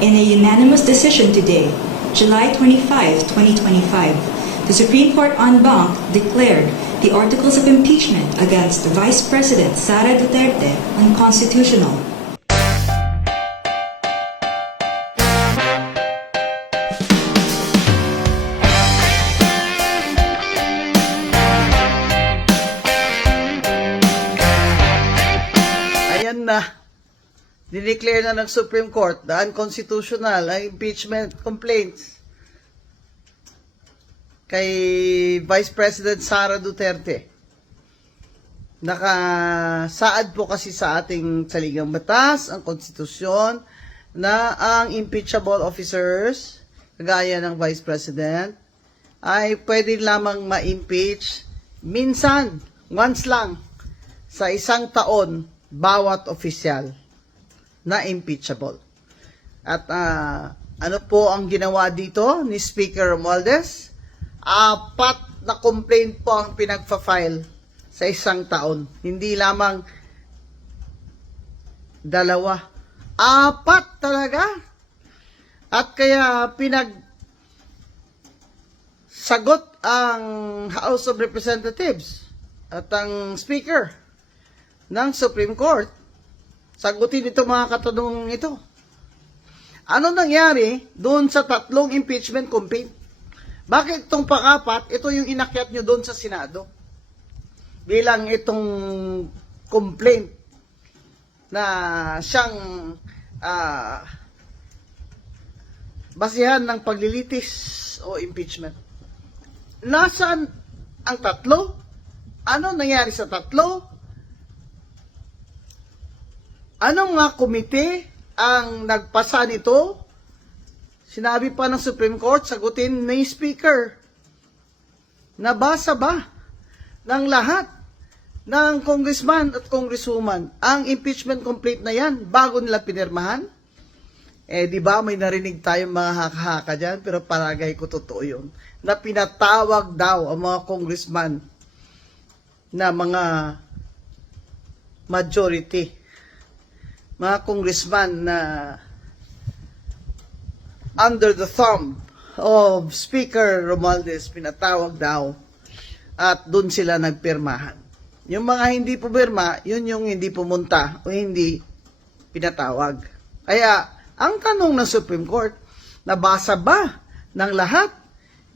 In a unanimous decision today, July 25, 2025, the Supreme Court en banc declared the articles of impeachment against Vice President Sara Duterte unconstitutional. Ayan na, dineclare na ng Supreme Court na unconstitutional ang impeachment complaints kay Vice President Sara Duterte. Nakasaad po kasi sa ating saligang batas, ang konstitusyon, na ang impeachable officers, kagaya ng Vice President, ay pwede lamang ma-impeach minsan, once lang, sa isang taon, bawat opisyal na impeachable. At ano po ang ginawa dito ni Speaker Romualdez? 4 na complaint po ang pinagfa-file sa isang taon. Hindi lamang 2. 4 talaga. At kaya pinagsagot ang House of Representatives at ang Speaker ng Supreme Court. Sagutin itong mga katanungan ito. Ano nangyari doon sa 3 impeachment complaint? Bakit itong pang-4, ito yung inakyat nyo doon sa Senado? Bilang itong complaint na siyang basihan ng paglilitis o impeachment. Nasaan ang 3? Ano nangyari sa 3? Anong nga komite ang nagpasa nito? Sinabi pa ng Supreme Court, sagutin ni Speaker. Nabasa ba ng lahat ng congressman at congresswoman ang impeachment complaint na yan bago nila pinirmahan? Di ba may narinig tayong mga haka-haka dyan, pero palagay ko totoo yun, na pinatawag daw ang mga congressman na mga majority, mga congressman na under the thumb of Speaker Romualdez, pinatawag daw at doon sila nagpirmahan. Yung mga hindi pumirma, yun yung hindi pumunta o hindi pinatawag. Kaya, ang tanong ng Supreme Court, nabasa ba ng lahat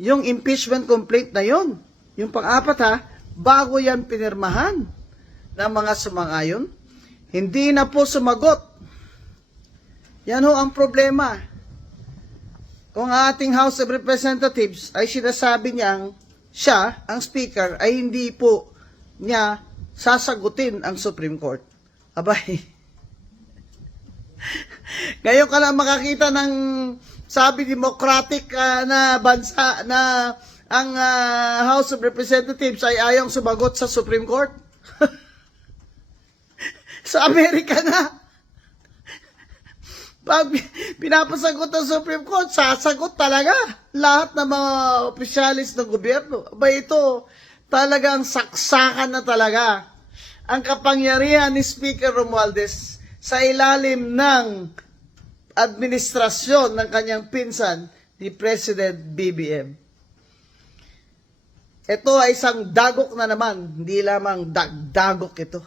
yung impeachment complaint na yun? Yung pang-4 bago yan pinirmahan ng mga sumang-ayon? Hindi na po sumagot. Yan ho ang problema. Kung ating House of Representatives ay sinasabi niyang siya, ang Speaker, ay hindi po niya sasagutin ang Supreme Court. Abay, ngayon ka lang makakita ng sabi democratic na bansa na ang House of Representatives ay ayang sumagot sa Supreme Court. Sa Amerika na. Pag pinapasagot ng Supreme Court, sasagot talaga lahat ng mga opisyalis ng gobyerno. Aba, ito talagang saksakan na talaga ang kapangyarihan ni Speaker Romualdez sa ilalim ng administrasyon ng kanyang pinsan, ni President BBM. Ito ay isang dagok na naman, hindi lamang dagdagok ito.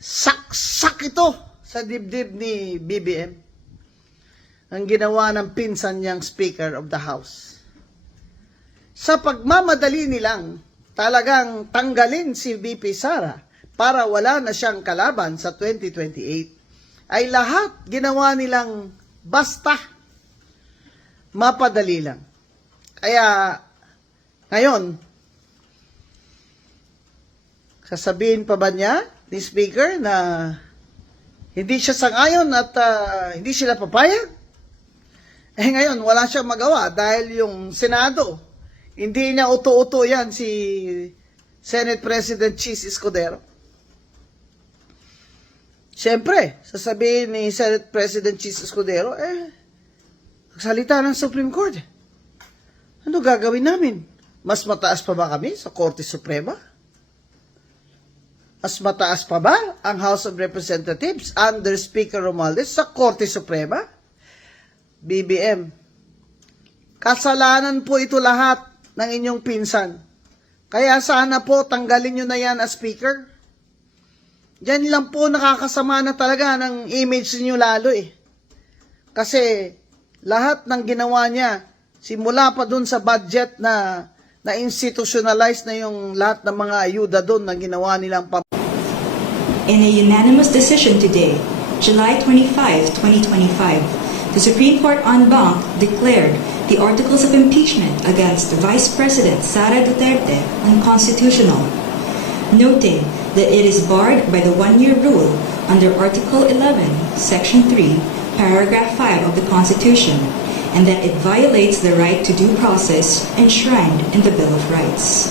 Saksak ito sa dibdib ni BBM ang ginawa ng pinsan niyang Speaker of the House. Sa pagmamadali nilang talagang tanggalin si VP Sara para wala na siyang kalaban sa 2028, ay lahat ginawa nilang basta, mapadali lang. Kaya ngayon, sasabihin pa ba niya ni Speaker na hindi siya sang-ayon at hindi sila papayag? Ngayon, wala siyang magawa dahil yung Senado, hindi niya uto-uto yan si Senate President Chis Escudero. Siyempre, sasabihin ni Senate President Chis Escudero, salita ng Supreme Court. Ano gagawin namin? Mas mataas pa ba kami sa Korte Suprema? Mas mataas pa ba ang House of Representatives under Speaker Romualdez sa Korte Suprema? BBM, kasalanan po ito lahat ng inyong pinsan. Kaya sana po tanggalin nyo na yan as Speaker. Diyan lang po nakakasama na talaga ng image niyo lalo eh. Kasi lahat ng ginawa niya, simula pa dun sa budget na institutionalize na yung lahat ng mga ayuda dun na ginawa nilang In a unanimous decision today, July 25, 2025, the Supreme Court en banc declared the articles of impeachment against Vice President Sara Duterte unconstitutional, noting that it is barred by the one-year rule under Article 11, Section 3, Paragraph 5 of the Constitution, and that it violates the right to due process enshrined in the Bill of Rights.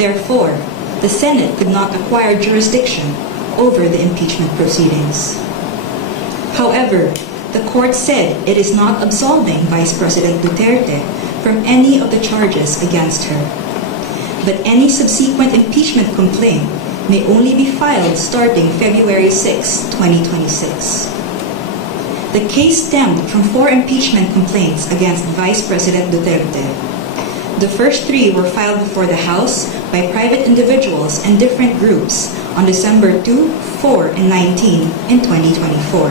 Therefore, the Senate could not acquire jurisdiction over the impeachment proceedings. However, the court said it is not absolving Vice President Duterte from any of the charges against her. But any subsequent impeachment complaint may only be filed starting February 6, 2026. The case stemmed from 4 impeachment complaints against Vice President Duterte. The first 3 were filed before the House by private individuals and different groups on December 2, 4, and 19 in 2024.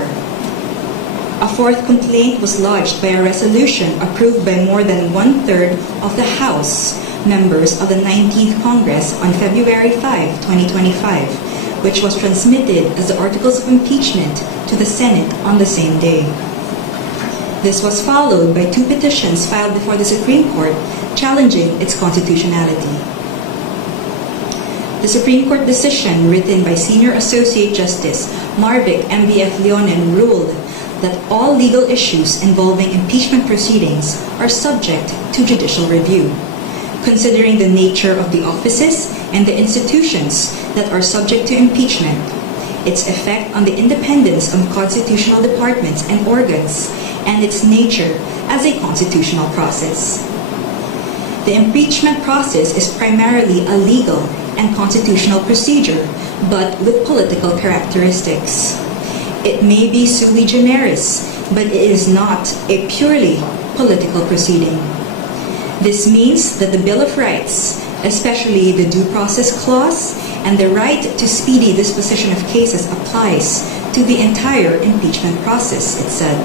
A 4th complaint was lodged by a resolution approved by more than 1/3 of the House members of the 19th Congress on February 5, 2025, which was transmitted as the Articles of Impeachment to the Senate on the same day. This was followed by 2 petitions filed before the Supreme Court challenging its constitutionality. The Supreme Court decision written by Senior Associate Justice Marvic M.B.F. Leonen ruled that all legal issues involving impeachment proceedings are subject to judicial review, considering the nature of the offices and the institutions that are subject to impeachment, its effect on the independence of constitutional departments and organs, and its nature as a constitutional process. The impeachment process is primarily a legal and constitutional procedure, but with political characteristics. It may be sui generis, but it is not a purely political proceeding. This means that the Bill of Rights, especially the Due Process Clause and the right to speedy disposition of cases, applies to the entire impeachment process, it said.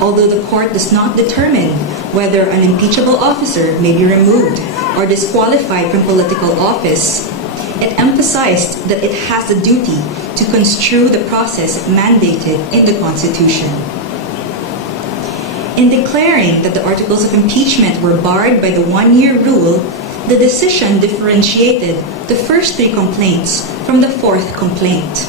Although the court does not determine whether an impeachable officer may be removed or disqualified from political office, it emphasized that it has the duty to construe the process mandated in the Constitution. In declaring that the articles of impeachment were barred by the one-year rule, the decision differentiated the first 3 complaints from the 4th complaint.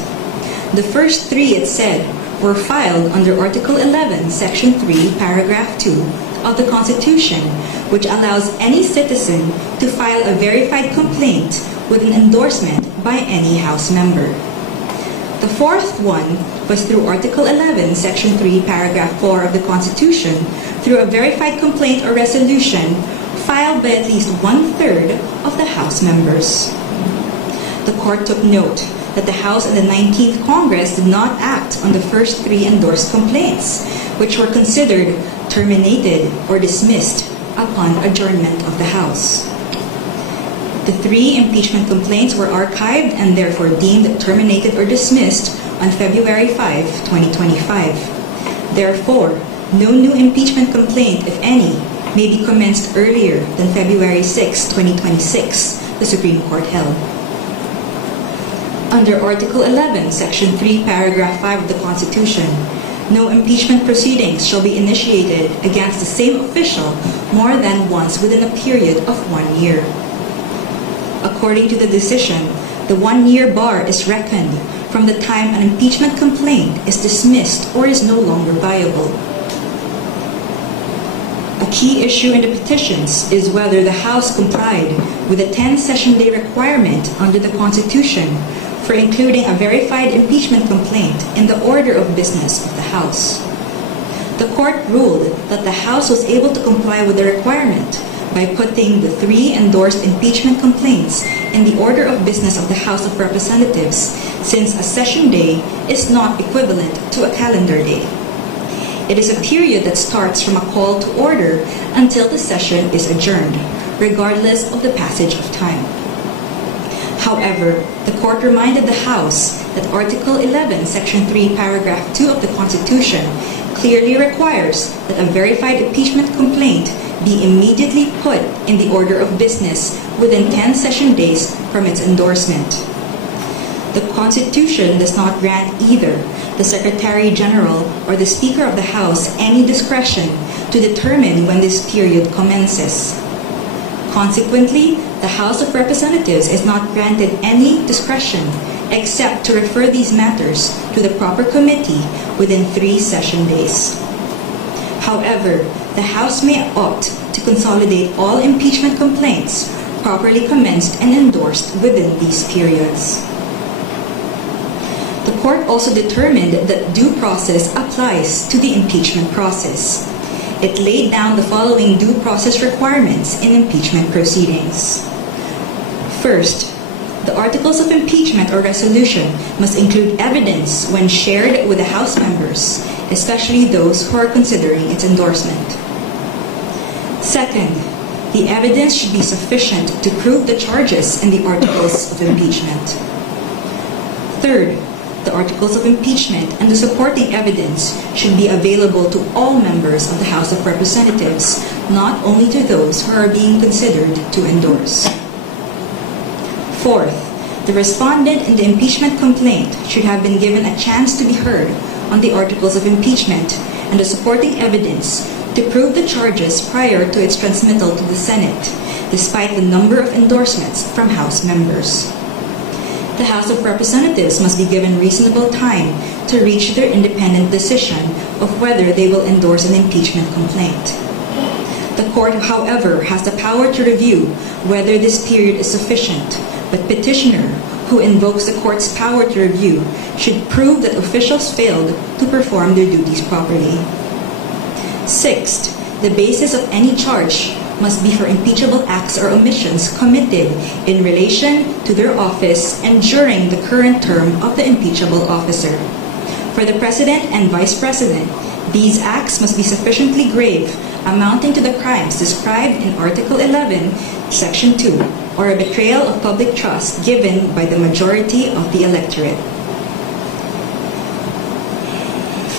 The first 3, it said, were filed under Article 11, Section 3, Paragraph 2 of the Constitution, which allows any citizen to file a verified complaint with an endorsement by any House member. The 4th one was through Article 11, Section 3, Paragraph 4 of the Constitution, through a verified complaint or resolution filed by at least 1/3 of the House members. The court took note that the House and the 19th Congress did not act on the first 3 endorsed complaints, which were considered terminated or dismissed upon adjournment of the House. The 3 impeachment complaints were archived and therefore deemed terminated or dismissed on February 5, 2025. Therefore, no new impeachment complaint, if any, may be commenced earlier than February 6, 2026, the Supreme Court held. Under Article 11, Section 3, Paragraph 5 of the Constitution, no impeachment proceedings shall be initiated against the same official more than once within a period of 1 year. According to the decision, the 1-year bar is reckoned from the time an impeachment complaint is dismissed or is no longer viable. A key issue in the petitions is whether the House complied with the 10-session day requirement under the Constitution for including a verified impeachment complaint in the order of business of the House. The court ruled that the House was able to comply with the requirement by putting the 3 endorsed impeachment complaints in the order of business of the House of Representatives, since a session day is not equivalent to a calendar day. It is a period that starts from a call to order until the session is adjourned, regardless of the passage of time. However, the court reminded the House that Article 11, Section 3, Paragraph 2 of the Constitution clearly requires that a verified impeachment complaint be immediately put in the order of business within 10 session days from its endorsement. The Constitution does not grant either the Secretary General or the Speaker of the House any discretion to determine when this period commences. Consequently, the House of Representatives is not granted any discretion except to refer these matters to the proper committee within 3 session days. However, the House may opt to consolidate all impeachment complaints properly commenced and endorsed within these periods. The court also determined that due process applies to the impeachment process. It laid down the following due process requirements in impeachment proceedings. First, the articles of impeachment or resolution must include evidence when shared with the House members, especially those who are considering its endorsement. Second, the evidence should be sufficient to prove the charges in the articles of impeachment. Third, the articles of impeachment and the supporting evidence should be available to all members of the House of Representatives, not only to those who are being considered to endorse. Fourth, the respondent in the impeachment complaint should have been given a chance to be heard on the articles of impeachment and the supporting evidence to prove the charges prior to its transmittal to the Senate, despite the number of endorsements from House members. The House of Representatives must be given reasonable time to reach their independent decision of whether they will endorse an impeachment complaint. The court, however, has the power to review whether this period is sufficient, but petitioner, who invokes the court's power to review, should prove that officials failed to perform their duties properly. Sixth, the basis of any charge must be for impeachable acts or omissions committed in relation to their office and during the current term of the impeachable officer. For the President and Vice President, these acts must be sufficiently grave, amounting to the crimes described in Article 11, Section 2, or a betrayal of public trust given by the majority of the electorate.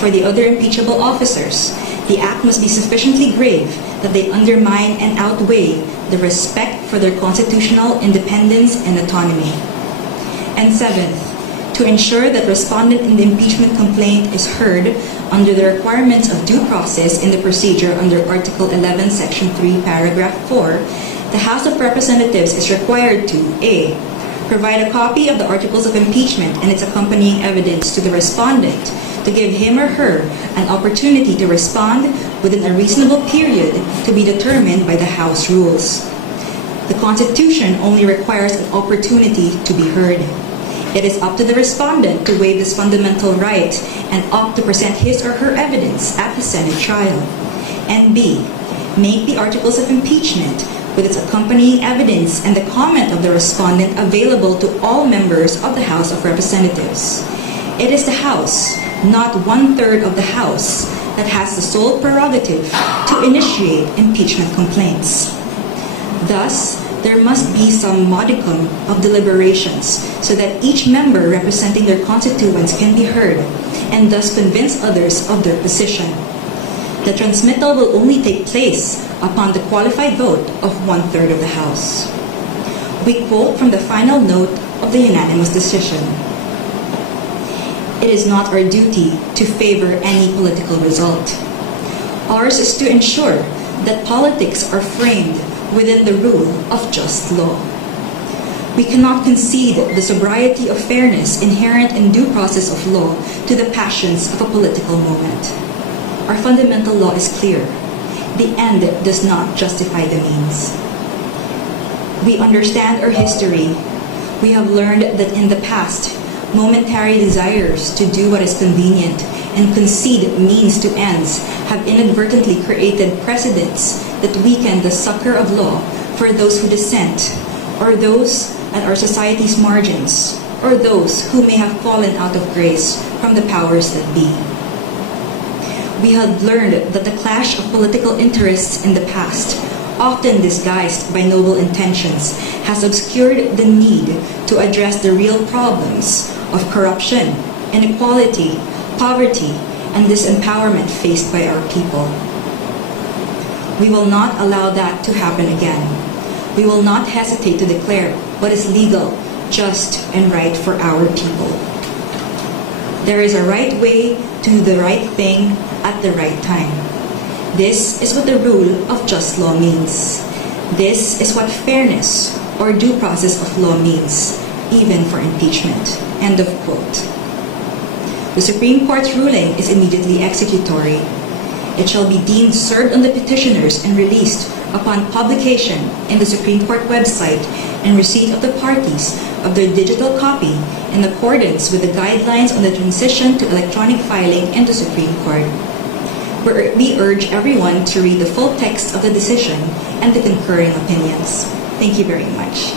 For the other impeachable officers, the act must be sufficiently grave that they undermine and outweigh the respect for their constitutional independence and autonomy. And seventh, to ensure that respondent in the impeachment complaint is heard under the requirements of due process in the procedure under Article 11, Section 3, Paragraph 4, the House of Representatives is required to A. Provide a copy of the articles of impeachment and its accompanying evidence to the respondent to give him or her an opportunity to respond within a reasonable period to be determined by the House rules. The Constitution only requires an opportunity to be heard. It is up to the respondent to waive this fundamental right and opt to present his or her evidence at the Senate trial. And B. Make the articles of impeachment with its accompanying evidence and the comment of the respondent available to all members of the House of Representatives. It is the House, not 1/3 of the House, that has the sole prerogative to initiate impeachment complaints. Thus, there must be some modicum of deliberations so that each member representing their constituents can be heard and thus convince others of their position. The transmittal will only take place upon the qualified vote of 1/3 of the House. We quote from the final note of the unanimous decision. It is not our duty to favor any political result. Ours is to ensure that politics are framed within the rule of just law. We cannot concede the sobriety of fairness inherent in due process of law to the passions of a political moment. Our fundamental law is clear. The end does not justify the means. We understand our history. We have learned that in the past, momentary desires to do what is convenient and concede means to ends have inadvertently created precedents that weaken the succor of law for those who dissent, or those at our society's margins, or those who may have fallen out of grace from the powers that be. We have learned that the clash of political interests in the past, often disguised by noble intentions, has obscured the need to address the real problems of corruption, inequality, poverty, and disempowerment faced by our people. We will not allow that to happen again. We will not hesitate to declare what is legal, just, and right for our people. There is a right way to do the right thing at the right time. This is what the rule of just law means. This is what fairness or due process of law means, even for impeachment. End of quote. The Supreme Court's ruling is immediately executory. It shall be deemed served on the petitioners and released upon publication in the Supreme Court website and receipt of the parties of their digital copy in accordance with the guidelines on the transition to electronic filing in the Supreme Court. We urge everyone to read the full text of the decision and the concurring opinions. Thank you very much.